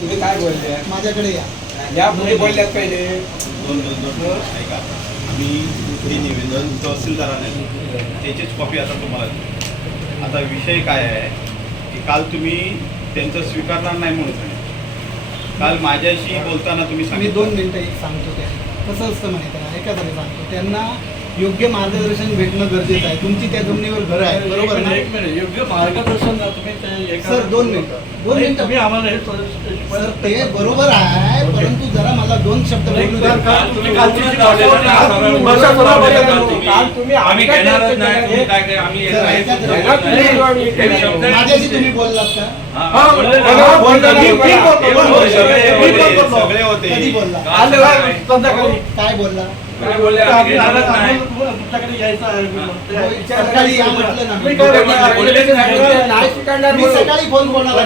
तुम्ही काय बोलले? माझ्याकडे या. या पुढे बोलल्यात पहिले. दोन दोन दोन ऐका. आम्ही हे निवेदन तहसीलदाराने त्याचीच कॉपी आता तुम्हाला देतो. आता विषय काय आहे की काल तुम्ही त्यांचं स्वीकारणार नाही म्हणून सांगितलं. काल माझ्याशी बोलताना तुम्ही मी सांगितलं. दोन मिनिटं एक सांगतो त्या. कसं असतं माहिती आहे का? एका तरी सांगतो. त्यांना योग्य मार्गदर्शन भेटणं गरजेचं आहे तुमची त्या जमिनीवर घर आहे बरोबर ना एक मिनिट योग्य मार्गदर्शन तुम्ही ते एका- सर, दोन मिनिटं. दोन नाही, मिनिटं. तुम्ही आम्हाला हे सर ते बरोबर आहे परंतु जरा मला दोन शब्द बोलू द्या काल तुम्ही काल कालची तुम्ही जी भाषा होती, काल काल तुम्ही तुम्ही भाषा भाषा बरोबर बरोबर आहे. बोलला. काल तुम्ही आम्ही आमच्या घेणारच चर्चेत नाही. तुम्ही काय काय आम्ही सर, आहे. ऐका तरी. ऐका तुम्ही. हे शब्द माझ्याशी तुम्ही बोललात का हा, हा, बोलले ना. हा, बोलले ना. मी- मी बोलतो, हे बोलतो. बोलले, सगळे हे होते, बोलले. सगळे होते कधी बोलला काल काय? संध्याकाळी काय बोलला तुमच्याकडे यायचं आहे. सकाळी फोन कोणाला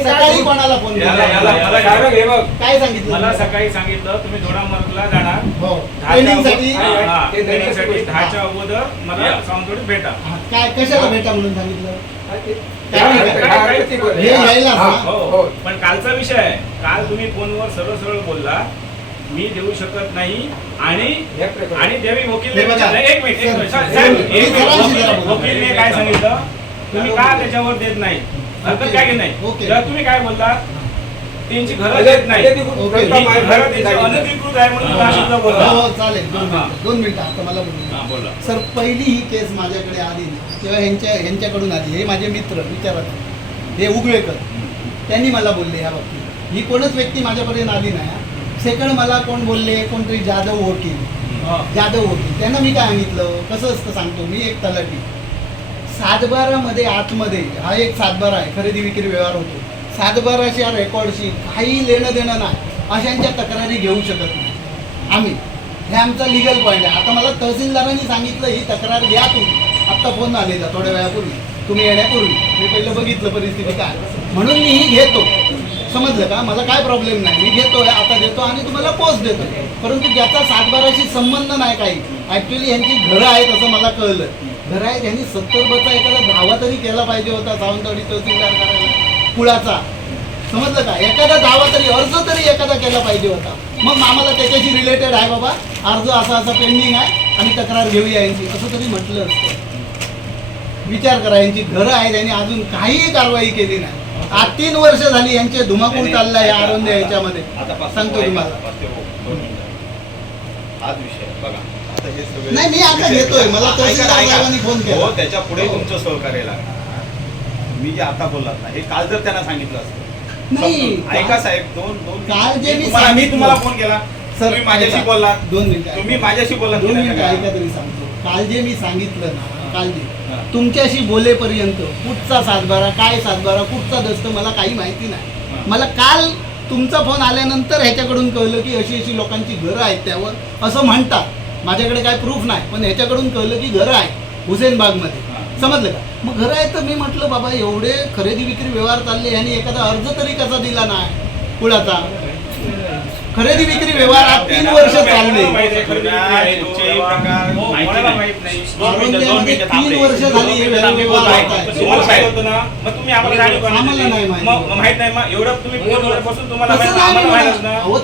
सकाळी कोणाला फोन याला- केला याला- याला- काय बघ, हे बघ. काय सांगितलं मला सकाळी सांगितलं तुम्ही धोडामार्गला जाणार हो दहाच्या ट्रेनिंगसाठी हा, ते दहाच्या अगोदर मला या. सावंतवाडीत भेटा हा, काय कशाला भेटा म्हणून सांगितलं? हे हा? हो. पण कालचा विषय आहे काल तुम्ही फोनवर सरळ सरळ बोलला मी देऊ शकत नाही आणि. आणि देवी वकील हे बघा. एक मिनिट एक सर, एक. वकीलने काय सांगितलं तुम्ही का त्याच्यावर देत नाही हरकत ओके. काय की नाही. तर तुम्ही काय बोलला त्यांची घरं देत नाही. ही प्रथा माहिती घरं नाही. त्यांची अनधिकृत आहे म्हणून तुम्ही अशा शब्दात बोलला हो चालेल. दोन हा. मिनिटं. दोन मिनिटं. आता मला बोलू हा, द्या. बोला. सर पहिली ही केस माझ्याकडे आली तेव्हा ह्यांच्या ह्यांच्याकडून आली. हे माझे मित्र विचारत हे उगवेकर. त्यांनी मला बोलले ह्या बाबतीत. ही कोणच व्यक्ती माझ्यापर्यंत आली नाही सेकंड मला कोण बोलले कोणतरी जाधव वकील. जाधव वकील. त्यांना मी काय सांगितलं? कसं असतं सांगतो मी एक तलाठी. सातबारामध्ये आतमध्ये हा एक सातबारा आहे खरेदी विक्री व्यवहार होतो. सातबाराच्या रेकॉर्डशी काही लेणं देणं नाही. अशांच्या तक्रारी घेऊ शकत नाही. आम्ही हे आमचा लिगल पॉईंट आहे. आता मला तहसीलदारांनी सांगितलं ही तक्रार घ्या तुम्ही. आत्ता फोन आलेला थोड्या वेळापूर्वी. तुम्ही येण्यापूर्वी. मी पहिलं बघितलं परिस्थिती काय. म्हणून मी ही घेतो. समजलं का? मला काय प्रॉब्लेम नाही? मी घेतोय आता देतो आणि तुम्हाला पोस्ट देतो. परंतु ज्याचा सातबाराशी संबंध नाही काही ॲक्च्युली यांची घरं आहेत असं मला कळलं. घरं आहेत यांनी सत्तर बचा एखादा धावा तरी केला पाहिजे होता सावंतवाडी तहसीलदार करायला कुळाचा समजलं का? एखादा दावा तरी अर्ज तरी एखादा केला पाहिजे होता. मग आम्हाला त्याच्याशी रिलेटेड आहे बाबा. अर्ज असा असा पेंडिंग आहे आणि तक्रार घेऊया यांची. असं तरी म्हटलं असतं. विचार करा यांची घरं आहेत यांनी अजून काहीही कारवाई केली नाही. आज तीन वर्ष झाली यांचे धुमाकूळ चाललाय या आरोंद्या याच्यामध्ये. सांगतो तुम्हाला. हो. हाच विषय बघा. आता हे सगळे नाही, मी आता घेतोय. मला फोन केला. हो त्याच्या पुढे तुमचं सहकार्य लागणार. मी जे आता बोललात ना हे काल जर त्यांना सांगितलं असतं. नाही, ऐका साहेब दोन दोन काल जे मी मी तुम्हाला मी सांगितलं- तुम्हाला फोन केला. सर, तुम्ही माझ्याशी ऐका. बोललात. दोन मिनिटं तुम्ही. माझ्याशी बोललात दोन मिनिटं? ऐका तरी सांगतो. काल जे मी सांगितलं ना काल हा. तुमच्याशी बोलेपर्यंत कुठचा सातबारा काय सातबारा कुठचा दस्त मला काही माहिती. नाही. मला काल तुमचा फोन आल्यानंतर ह्याच्याकडून कळलं की अशी अशी लोकांची घरं आहेत त्यावर. असं म्हणतात. माझ्याकडे काय प्रूफ नाही पण ह्याच्याकडून कळलं की घरं आहे हुसेनबागमध्ये. समजलं का? मग घरं आहेत तर मी म्हटलं बाबा एवढे खरेदी विक्री व्यवहार चालले यांनी एखादा अर्ज तरी कसा दिला नाही? कुळाचा. खरेदी विक्री व्यवहार तीन वर्ष चालले हो, तीन. वर्ष झाली हे माहीत. नाही एवढं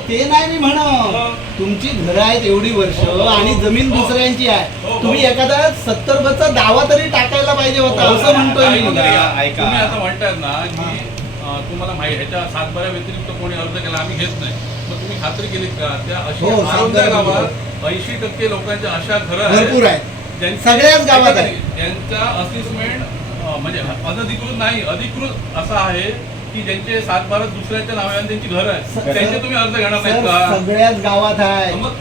ते नाही मी म्हणत मग? तुमची घरं आहेत एवढी वर्ष हो. आणि जमीन हो. दुसऱ्यांची हो, आहे हो. तुम्ही एखादा सत्तर दावा तरी टाकायला पाहिजे होता हो, असं म्हणतोय मी ऐका. म्हणताय ना हा. तुम्हाला माहिती ह्याच्या सातबाऱ्या व्यतिरिक्त कोणी अर्ज केला आम्ही घेत नाही. मग तुम्ही खात्री केलीत का? त्या अशा हो, गावात ऐंशी टक्के लोकांच्या अशा घरं आहेत आहेत. ज्यांची- सगळ्याच गावात आहे. ज्यांचा असिस्मेंट म्हणजे अनधिकृत नाही अधिकृत असा आहे की ज्यांचे सातबारा दुसऱ्याच्या नावाने त्यांची घर आहे त्यांचे तुम्ही अर्ज घेणार नाहीत सर, का? सगळ्याच गावात आहे मग